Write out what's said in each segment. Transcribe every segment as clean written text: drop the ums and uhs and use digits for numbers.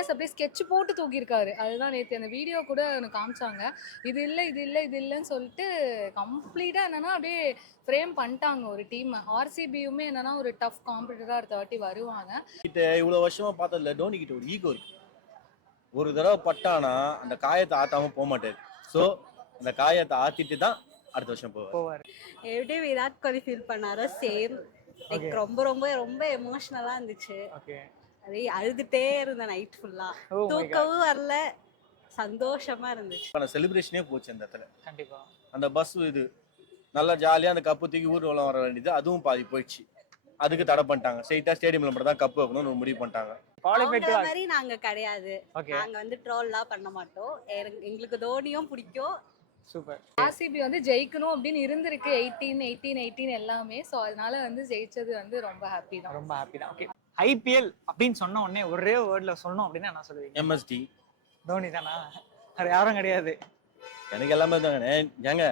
Players அப்படியே sketch போட்டு தூக்கியிருக்காரு. அதுதான் நேத்து அந்த வீடியோ கூட எனக்கு காமிச்சாங்க. இது இல்ல, இது இல்ல, இது இல்லன்னு சொல்லிட்டு கம்ப்ளீட்டா என்னன்னா அப்படியே ஃப்ரேம் பண்ணிட்டாங்க ஒரு டீம். ஆர்சிபியுமே என்னன்னா ஒரு டஃப் காம்படிட்டரா அடுத்த வாட்டி வருவாங்க. கிட்ட இவ்வளவு வருஷமா பார்த்ததுல டோனி கிட்ட ஒரு ஈகோ இருக்கு. ஒரு தடவை பட்டானா அந்த காயத்தை ஆத்தாம போக மாட்டாரு. சோ அந்த காயத்தை ஆத்திட்டு தான் அடுத்த வருஷம் போவார். எப்படி விராட் கோலி ஃபீல் பண்ணாரோ சேம். லைக் ரொம்ப ரொம்ப ரொம்ப எமோஷனலா இருந்துச்சு. அதே அழுதுட்டே இருந்தேன் நைட் ஃபுல்லா. தூக்கவும் வரல, சந்தோஷமா இருந்துச்சு. செலிப்ரேஷனே போச்சு அந்த இடத்துல. கண்டிப்பா அந்த பஸ் இது நல்லா ஜாலியா அந்த கப்பு தூக்கி ஊர்வலம் வர வேண்டியது அதுவும் பாதி போயிடுச்சு. அதுக்கு தடை பண்ணிட்டாங்க. ஸ்ட்ரெயிட்டா ஸ்டேடியம்ல மட்டும் தான் கப் வைக்கணும்னு முடிவு பண்ணிட்டாங்க. அவங்கள மாதிரி நாங்க கிடையாது. நாங்க வந்து ட்ரோல்லாம் பண்ண மாட்டோம். எங்களுக்கு தோனியும் பிடிக்கும். சூப்பர். ஆர்சிபி வந்து ஜெயிக்கணும் அப்படின்னு இருந்திருக்கு 18 எல்லாமே. ஸோ அதனால வந்து ஜெயிச்சது வந்து ரொம்ப ஹாப்பி தான். ரொம்ப ஹாப்பி தான். ஓகே, ஐபிஎல் அப்படின்னு சொன்ன உடனே ஒரே வேர்ட்ல சொல்லணும் அப்படின்னா என்ன சொல்லுவீங்க? எம்எஸ்டி. தோனி தானா? வேற யாரும் கிடையாது. எனக்கு எல்லாமே தாங்க. ஏங்க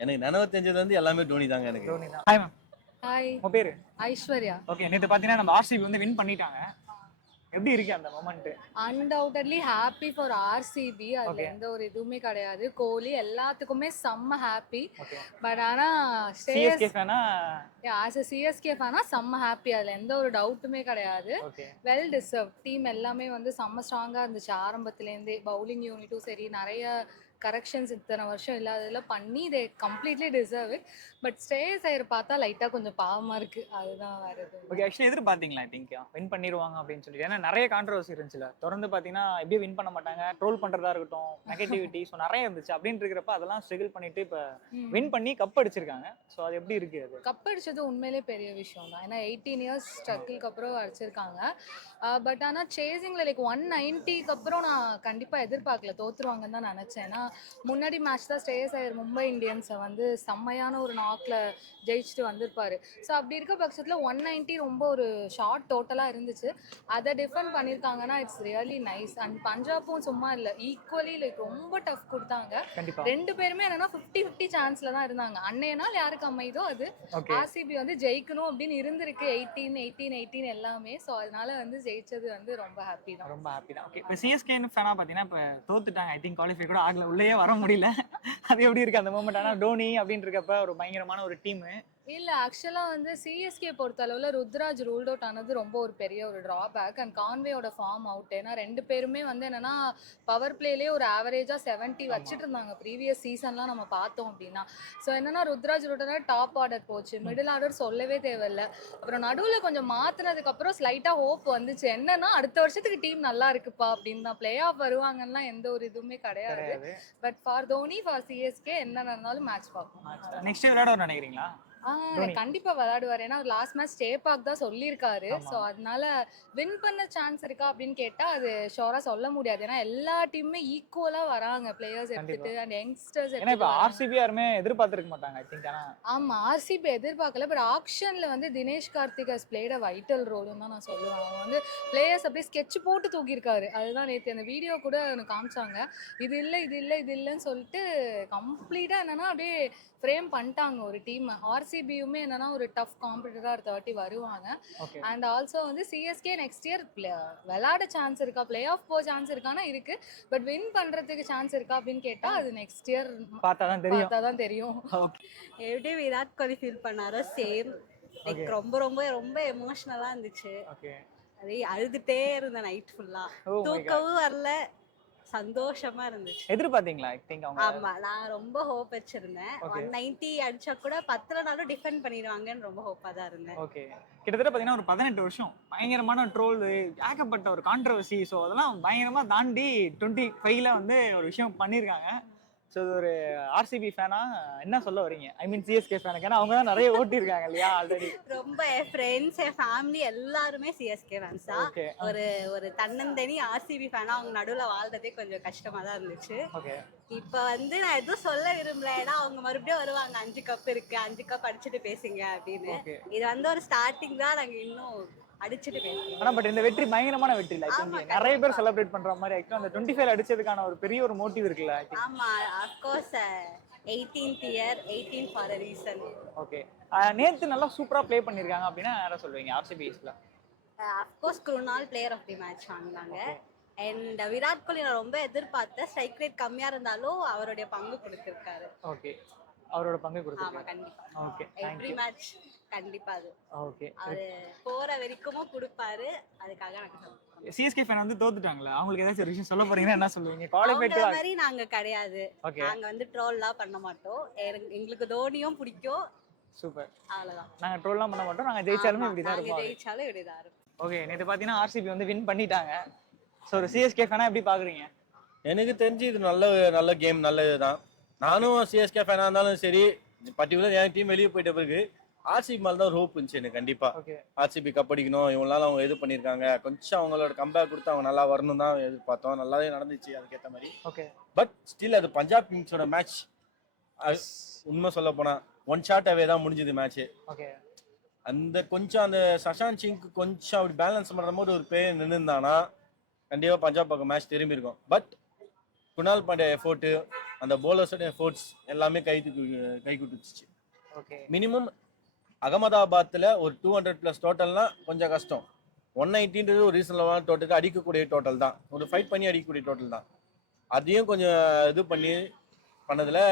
எனக்கு நினைவு தெரிஞ்சது வந்து எல்லாமே டோனி தாங்க. எனக்கு தோனி தான். Hi ma'am. ஹாய். உங்க பேரு? ஐஸ்வர்யா. ஓகே, நேத்து பாத்தீங்கன்னா நம்ம ஆர்சிபி வந்து வின் பண்ணிட்டாங்க. எப்படி இருக்கு அந்த moment? Undoubtedly happy for RCB. அதுல எந்த ஒரு இதுவுமே கிடையாது. கோலி எல்லாத்துக்குமே செம்ம ஹாப்பி. பட் ஆனா சிஎஸ்கே ஃபேனா? ஆஸ் எ சிஎஸ்கே ஃபேனா செம்ம ஹாப்பி. அதுல எந்த ஒரு டவுட்டுமே கிடையாது. Well deserve. டீம் எல்லாமே வந்து செம்ம ஸ்ட்ராங்கா இருந்துச்சு ஆரம்பத்துலேருந்தே. பவுலிங் யூனிட்டும் சரி, நிறைய கரெக்ஷன்ஸ் இத்தனை வருஷம் இல்லாததெல்லாம் பண்ணி இதை கம்ப்ளீட்லி டிசர்வ் இட். பட் ஸ்ரேயஸ் ஐயர் பார்த்தா லைட்டாக கொஞ்சம் பாவமாக இருக்குது. அதுதான் வேறு எதுவும். ஓகே, ஆக்சுவலி எதிர்பார்த்தீங்களா திங்க் வின் பண்ணிடுவாங்க அப்படின்னு சொல்லிட்டு? ஏன்னா நிறைய கான்ட்ரவர்சி இருந்துச்சுல. தொடர்ந்து பார்த்தீங்கன்னா எப்படியே வின் பண்ண மாட்டாங்க, ட்ரோல் பண்ணுறதா இருக்கட்டும், நெகட்டிவிட்டி ஸோ நிறைய இருந்துச்சு. அப்படின்னு இருக்கிறப்ப அதெல்லாம் ஸ்ட்ரகிள் பண்ணிட்டு இப்போ வின் பண்ணி கப் அடிச்சிருக்காங்க. ஸோ அது எப்படி இருக்கு? அது கப் அடிச்சது உண்மையிலே பெரிய விஷயம் தான். ஏன்னா 18 இயர்ஸ் ஸ்ட்ரகிள்க்கு அப்புறம் அடிச்சிருக்காங்க. பட் ஆனால் சேசிங்கில் லைக் 190க்கு அப்புறம் நான் கண்டிப்பாக எதிர்பார்க்கல தோத்துருவாங்கன்னு தான் நினச்சேன். ஏன்னா முன்னாடி மேட்ச் தான் ஸ்ரேயஸ் ஐயர் மும்பை இந்தியன்ஸை வந்து செம்மையான ஒரு நாக்கில் ஜெயிச்சுட்டு வந்திருப்பாரு. ஸோ அப்படி இருக்க பட்சத்தில் 190 ரொம்ப ஒரு ஷார்ட் டோட்டலாக இருந்துச்சு. அதை டிஃபெண்ட் பண்ணியிருக்காங்கன்னா இட்ஸ் ரியலி நைஸ். அண்ட் பஞ்சாப்பும் சும்மா இல்லை, ஈக்குவலி லைக் ரொம்ப டஃப் கொடுத்தாங்க. ரெண்டு பேருமே என்னன்னா 50-50 சான்ஸ்ல தான் இருந்தாங்க. அன்னைய நாள் யாருக்கு அமைதோ அது. ஆர்சிபி வந்து ஜெயிக்கணும் அப்படின்னு இருந்திருக்கு 18 எல்லாமே. ஸோ அதனால வந்து ஜெயிச்சது வந்து ரொம்ப ஹாப்பி தான். ரொம்ப ஹாப்பி தான். ஓகே, இப்போ சிஎஸ்கே ஃபேனா பார்த்தீங்கன்னா இப்போ தோத்துட்டாங்க. ஐ திங்க் குவாலிஃபை கூட ஆகல, உள்ளேயே வர முடியல. அது எப்படி இருக்கு அந்த மூமெண்ட்? ஆனால் டோனி அப்படின்னு இருக்கப்ப ஒரு பயங்கரமான ஒரு டீம். இல்லை, ஆக்சுவலாக வந்து சிஎஸ்கே பொறுத்த அளவில் ருத்ராஜ் ரூல்ட் அவுட் ஆனது ரொம்ப ஒரு பெரிய ஒரு ட்ராபேக். அண்ட் கான்வேயோட ஃபார்ம் அவுட். ஏன்னா ரெண்டு பேருமே வந்து என்னன்னா பவர் பிளேலேயே ஒரு ஆவரேஜாக 70 வச்சுட்டு இருந்தாங்க ப்ரீவியஸ் சீசன்லாம் நம்ம பார்த்தோம் அப்படின்னா. ஸோ என்னன்னா ருத்ராஜ் ரூல்ட் டாப் ஆர்டர் போச்சு, மிடில் ஆர்டர் சொல்லவே தேவையில்லை. அப்புறம் நடுவில் கொஞ்சம் மாற்றினதுக்கப்புறம் ஸ்லைட்டாக ஹோப் வந்துச்சு. என்னன்னா அடுத்த வருஷத்துக்கு டீம் நல்லா இருக்குப்பா அப்படின்னு தான். பிளே ஆஃப் வருவாங்கன்னா எந்த ஒரு இதுவுமே கிடையாது. But for Dhoni, for CSK என்ன நடந்தாலும் மேட்ச் பார்ப்போம். நெக்ஸ்ட் விளையாட நினைக்கிறீங்களா? கண்டிப்பா விளையாடுவார். ஏன்னா லாஸ்ட் மேட்ச் ஸ்டேபாக் தான் சொல்லியிருக்காரு. ஸோ அதனால வின் பண்ண சான்ஸ் இருக்கா அப்படின்னு கேட்டா அது ஷோரா சொல்ல முடியாது. ஏன்னா எல்லா டீமுமே ஈக்குவலா வராங்க பிளேயர்ஸ் எடுத்துட்டு அண்ட் யங்ஸ்டர்ஸ். ஏன்னா இப்போ ஆர்சிபி யாருமே எதிர்பார்த்திருக்க மாட்டாங்க ஐ திங்க். ஆமா, ஆர்சிபி எதிர்பார்க்கல. பட் ஆக்ஷன்ல வந்து Dinesh Karthik has played a vital ரோல்னு தான் நான் சொல்லுவேன். அவங்க வந்து பிளேயர்ஸ் அப்படியே ஸ்கெட்ச் போட்டு தூக்கியிருக்காரு. அதுதான் நேற்று அந்த வீடியோ கூட எனக்கு காமிச்சாங்க. இது இல்லை, இது இல்லை, இது இல்லைன்னு சொல்லிட்டு கம்ப்ளீட்டா என்னன்னா அப்படியே ஃப்ரேம் பண்ணிட்டாங்க ஒரு டீம். ஆர்சிபியுமே என்னன்னா ஒரு டஃப் காம்படிட்டரா அடுத்த வாட்டி வருவாங்க. அண்ட் ஆல்சோ வந்து சிஎஸ்கே நெக்ஸ்ட் இயர் விளையாட சான்ஸ் இருக்கா, பிளே ஆஃப் போக சான்ஸ் இருக்கானா இருக்கு. பட் வின் பண்றதுக்கு சான்ஸ் இருக்கா அப்படின்னு கேட்டா அது நெக்ஸ்ட் இயர் பார்த்தாதான் தெரியும். எப்படி விராட் கோலி ஃபீல் பண்ணாரோ சேம். லைக் ரொம்ப ரொம்ப ரொம்ப எமோஷனலா இருந்துச்சு. அதே அழுதுட்டே இருந்தேன் நைட் ஃபுல்லா. தூக்கவும் வரல, சந்தோஷமா இருந்துச்சு. எதிர்பார்த்தீங்களா? ஐ திங்க் அவங்க ஆமா, நான் ரொம்ப ஹோப் வச்சிருந்தேன். 190 அடிச்சா கூட 10 நாளும் டிஃபெண்ட் பண்ணிடுவாங்கன்னு ரொம்ப ஹோப்பா தான் இருந்தேன். ஓகே, கிட்டத்தட்ட பாத்தீங்கன்னா ஒரு 18 வருஷம் பயங்கரமான ட்ரோல், ஏகப்பட்ட ஒரு கான்ட்ரவர்சி. ஸோ அதெல்லாம் பயங்கரமா தாண்டி 25ல வந்து ஒரு விஷயம் பண்ணியிருக்காங்க. ஸோ இது ஒரு ஆர்சிபி ஃபேனா என்ன சொல்ல வரீங்க? ஐ மீன் சிஎஸ்கே ஃபேனுக்கு. ஏன்னா அவங்க தான் நிறைய ஓட்டிருக்காங்க இல்லையா ஆல்ரெடி. ரொம்ப என் ஃப்ரெண்ட்ஸ், என் ஃபேமிலி எல்லாருமே சிஎஸ்கே ஃபேன்ஸ் தான். ஒரு தன்னந்தனி ஆர்சிபி ஃபேனா அவங்க நடுவில் வாழ்றதே கொஞ்சம் கஷ்டமா தான் இருந்துச்சு. இப்போ வந்து நான் எதுவும் சொல்ல விரும்பல. ஏன்னா அவங்க மறுபடியும் வருவாங்க, 5 கப் இருக்கு, 5 கப் அடிச்சுட்டு பேசுங்க அப்படின்னு. இது வந்து ஒரு ஸ்டார்டிங் தான். நாங்க இன்னும் அடிச்சிட்டு பேசுறோம். ஆனா பட் இந்த வெற்றி பயங்கரமான வெற்றி இல்ல. நிறைய பேர் செலிப்ரேட் பண்ற மாதிரி ஆக்சுவலா அந்த 25 அடிச்சதுக்கான ஒரு பெரிய ஒரு மோட்டிவ் இருக்குல்ல. ஆமா, of course 18th year 18 for a reason. Okay, நேத்து நல்லா சூப்பரா ப்ளே பண்ணிருக்காங்க அப்படினா யார சொல்வீங்க ஆர்சிபிஸ்ல? Of course Krunal player of the match வாங்குனாங்க. அண்ட் விராட் கோலி நான் ரொம்ப எதிர்பார்த்தேன். ஸ்ட்ரைக் ரேட் கம்மியா இருந்தாலும் அவருடைய பங்கு கொடுத்திருக்காரு. ஓகே, அவரோட பங்கு ஆமா கொடுத்துருக்காங்க. கண்டிப்பா. ஓகே, எவ்ரி மேட்ச் கண்டிப்பா அது ஓகே. அவரு போற வரைக்கும் கொடுப்பாரு. அதுக்காக எனக்கு support. சிஎஸ்கே ஃபேன் வந்து தோத்துட்டாங்களா, அவங்களுக்கு ஏதாச்சும் ஒரு விஷயம் சொல்ல போறீங்கன்னா என்ன சொல்லுவீங்க? குவாலிஃபை அவங்கள மாதிரி நாங்க கிடையாது. ஓகே, நாங்க வந்து ட்ரோல்லாம் பண்ண மாட்டோம். எங்களுக்கு தோனியும் பிடிக்கும். சூப்பர். அவ்வளவுதான். நாங்க ட்ரோல்லாம் பண்ண மாட்டோம், நாங்க ஜெயிச்சாலுமே ஆமா, இப்படி தான் நாங்க இருப்போம். ஜெயிச்சாலும் இப்படிதான் இருக்கும். ஓகே, நேற்று பார்த்தீங்கன்னா ஆர்சிபி வந்து வின் பண்ணிட்டாங்க. ஸோ ஒரு சிஎஸ்கே ஃபேனா எப்படி பாக்குறீங்க? எனக்கு தெரிஞ்சு இது நல்ல நல்ல கேம், நல்ல இதுதான். நானும் சிஎஸ்கே ஃபேனாக இருந்தாலும் சரி, பர்டிகுலர் என் டீம் வெளியே போயிட்ட பிறகு ஆர்சிபி மேலே தான் ஒரு ஹோப் இருந்துச்சு எனக்கு கண்டிப்பா. ஓகே, ஆர்சிபி கப் அடிக்கணும், இவங்களால அவங்க இது பண்ணியிருக்காங்க, கொஞ்சம் அவங்களோட கம்பேக் கொடுத்து அவங்க நல்லா வரணும் தான் எதிர்பார்த்தோம். நல்லாவே நடந்துச்சு அதுக்கேற்ற மாதிரி. ஓகே. பட் ஸ்டில் அது பஞ்சாப் கிங்ஸோட மேட்ச். உண்மை சொல்ல போனா ஒன் ஷாட் அவே தான் முடிஞ்சது மேட்ச். ஓகே, அந்த கொஞ்சம் அந்த சஷாந்த் சிங்க்கு கொஞ்சம் அப்படி பேலன்ஸ் பண்ணுற போது ஒரு பேர் நின்றுந்தானா கண்டிப்பாக பஞ்சாப் பக்கம் மேட்ச் திரும்பி இருக்கும். பட் குணால் பாண்டியா எஃபோர்ட்டு, அந்த போலர்ஸோட எஃபோர்ட்ஸ் எல்லாமே கை கொடுத்துச்சு. ஓகே. மினிமம் அகமதாபாத்தில் ஒரு 200+ டோட்டல்னா கொஞ்சம் கஷ்டம். 190 ஒரு ரீசனபிளான டோட்டலுக்கு அடிக்கக்கூடிய டோட்டல் தான், ஒரு ஃபைட் பண்ணி அடிக்கக்கூடிய டோட்டல் தான். அதையும் கொஞ்சம் இது பண்ணதில்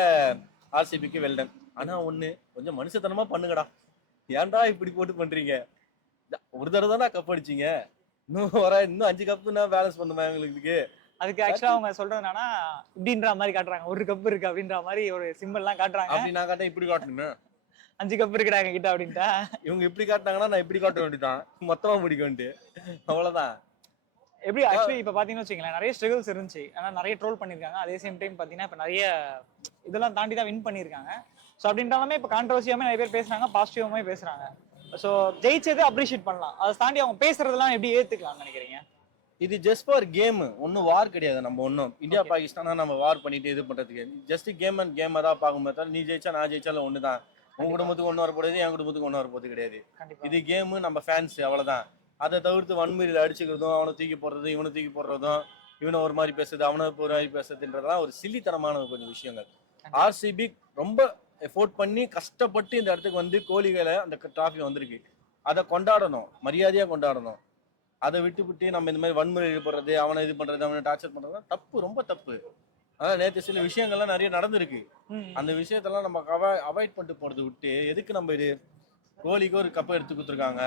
ஆர்சிபிக்கு வெல்டன். ஆனால் ஒன்று கொஞ்சம் மனுஷத்தனமாக பண்ணுங்கடா, ஏன்டா இப்படி போட்டு பண்ணுறீங்க? ஒரு தடவை தானே கப் அடிச்சிங்க, இன்னும் 5 கப்புனா பேலன்ஸ் பண்ணுமா எங்களுக்கு? அதுக்கு ஆக்சுவலா அவங்க சொல்றது என்னன்னா இப்படின்ற மாதிரி காட்டுறாங்க, ஒரு கப் இருக்கு அப்படின்ற மாதிரி ஒரு சிம்பிள்லாம் காட்டுறாங்க. அப்படி நான் காட்ட இப்படி காட்டணுமே, 5 கப் இருக்குடா எங்க கிட்ட அப்படின்ட்டா. இவங்க இப்படி காட்டினாங்கன்னா நான் இப்படி காட்ட வேண்டியதான், மொத்தமா முடிக்க வேண்டிய அவ்வளவுதான். எப்படி ஆக்சுவலி இப்போ பார்த்தீங்கன்னு வச்சுங்களேன், நிறைய ஸ்ட்ரகிள்ஸ் இருந்துச்சு, ஆனால் நிறைய ட்ரோல் பண்ணியிருக்காங்க. அதே சேம் டைம் பார்த்தீங்கன்னா இப்போ நிறைய இதெல்லாம் தாண்டி தான் வின் பண்ணியிருக்காங்க. ஸோ அப்படின்றாலுமே இப்போ கான்ட்ரவர்சியாமே நிறைய பேர் பேசுறாங்க, பாசிட்டிவாமே பேசுறாங்க. ஸோ ஜெயிச்சது அப்ரிஷியேட் பண்ணலாம், அதை தாண்டி அவங்க பேசுறதெல்லாம் எப்படி ஏற்றுக்கலாம்னு நினைக்கிறீங்க? இது ஜஸ்ட் ஃபார் கேம், ஒன்றும் வார் கிடையாது. நம்ம ஒன்றும் இந்தியா பாகிஸ்தானா நம்ம வார் பண்ணிட்டு இது பண்றதுக்கு ஜஸ்ட் கேம் அண்ட் கேமை தான் பார்க்கும்போது, நீ ஜெயிச்சா நான் ஜெயிச்சாலும் ஒன்று தான். உன் குடும்பத்துக்கு ஒன்று வர போடுறது, என் குடும்பத்துக்கு ஒன்று வர போகிறது கிடையாது. இது கேமு, நம்ம ஃபேன்ஸ் அவ்வளோதான். அதை தவிர்த்து வன்முறையில் அடிச்சுக்கிறதும், அவனை தூக்கி போடுறது, இவனை தூக்கி போடுறதும், இவனை ஒரு மாதிரி பேசுறது, அவனை ஒரு மாதிரி பேசுறதுன்றதெல்லாம் ஒரு சில்லித்தனமான கொஞ்சம் விஷயங்கள். ஆர்சிபி ரொம்ப எஃபோர்ட் பண்ணி கஷ்டப்பட்டு இந்த இடத்துக்கு வந்து கோலிகளை அந்த டிராஃபி வந்திருக்கு. அதை கொண்டாடணும், மரியாதையாக கொண்டாடணும். அதை விட்டு நம்ம இந்த மாதிரி வன்முறை ஈடுபடுறது, அவனை இது பண்றது, அவனை டார்ச்சர் பண்றது தப்பு, ரொம்ப தப்பு. அதான் நேற்று சில விஷயங்கள்லாம் நிறைய நடந்திருக்கு. அந்த விஷயத்தெல்லாம் நம்ம அவாய்ட் பண்ணிட்டு போறது விட்டு எதுக்கு நம்ம இது? கோலிக்கு ஒரு கப்பை எடுத்து கொடுத்துருக்காங்க,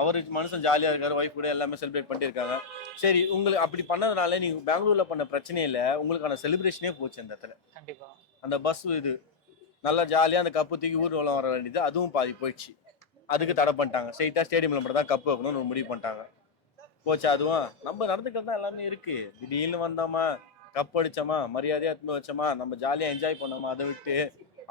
அவரு மனுஷன் ஜாலியா இருக்காரு, ஒய்ஃப் கூட எல்லாமே செலிப்ரேட் பண்ணிட்டு இருக்காங்க. சரி, உங்களுக்கு அப்படி பண்ணதுனால நீங்க பெங்களூர்ல பண்ண பிரச்சனையே இல்லை, உங்களுக்கான செலிப்ரேஷனே போச்சு அந்த இடத்துல. கண்டிப்பா அந்த பஸ் இது நல்லா ஜாலியா அந்த கப்பு தூக்கி ஊர்வலம் வர வேண்டியது, அதுவும் பாதி போயிடுச்சு. அதுக்கு தடை பண்ணிட்டாங்க. ஸ்ட்ரெயிட்டா ஸ்டேடியம்ல மட்டும் தான் கப்பு வைக்கணும்னு முடிவு பண்ணிட்டாங்க. போச்சு. அதுவும் நம்ம நடந்துக்கிறது தான் எல்லாமே இருக்கு. திடீர்னு வந்தோமா, கப் அடிச்சோமா, மரியாதையா எடுத்து வச்சோமா, நம்ம ஜாலியா என்ஜாய் பண்ணோமா, அதை விட்டு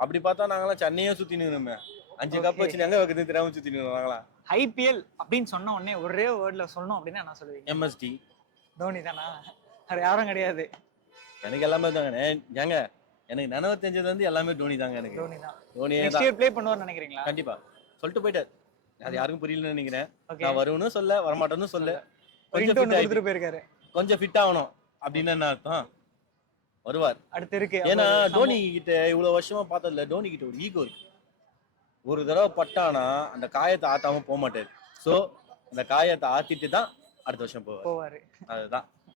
அப்படி பார்த்தா நாங்களாம் சென்னையே சுத்தி நின்னுமே, 5 கப் வச்சு எங்க வைக்கிறது தெரியாம சுத்தி நின்னுவாங்களா? ஐபிஎல் அப்படின்னு சொன்ன உடனே ஒரே வேர்ட்ல சொல்லணும் அப்படின்னா என்ன சொல்லுவீங்க? எம்எஸ்டி. தோனி தானா? வேற யாரும் கிடையாது. எனக்கு எல்லாமே தாங்க. ஏங்க எனக்கு நினைவு தெரிஞ்சது வந்து எல்லாமே தோனி தாங்க. எனக்கு தோனி தான். தோனியே நெக்ஸ்ட் தான். இயர் ப்ளே பண்ணுவார்னு நினைக்கிறீங்களா? கண்டிப்பா சொல்லிட்டு போயிட்டாரு. அது யாருக்கும் புரியலன்னு நினைக்கிறேன். ஓகே, நான் வருவேன்னு சொல்ல, வரமாட்டேன்னு சொல்ல, கொஞ்சம் இன்டர்வியூ கொடுத்துட்டு போயிருக்காரு. கொஞ்சம் ஃபிட் ஆகணும் அப்படின்னு என்ன அர்த்தம்? வருவார். அடுத்து இருக்கு. ஏன்னா தோனி கிட்ட இவ்வளவு வருஷமா பார்த்ததுல டோனி கிட்ட ஒரு ஈகோ இருக்கு. ஒரு தடவை பட்டானா அந்த காயத்தை ஆத்தாம போக மாட்டாரு. சோ அந்த காயத்தை ஆத்திட்டு தான் அடுத்த வருஷம் போவார். போவாரு. அதுதான்.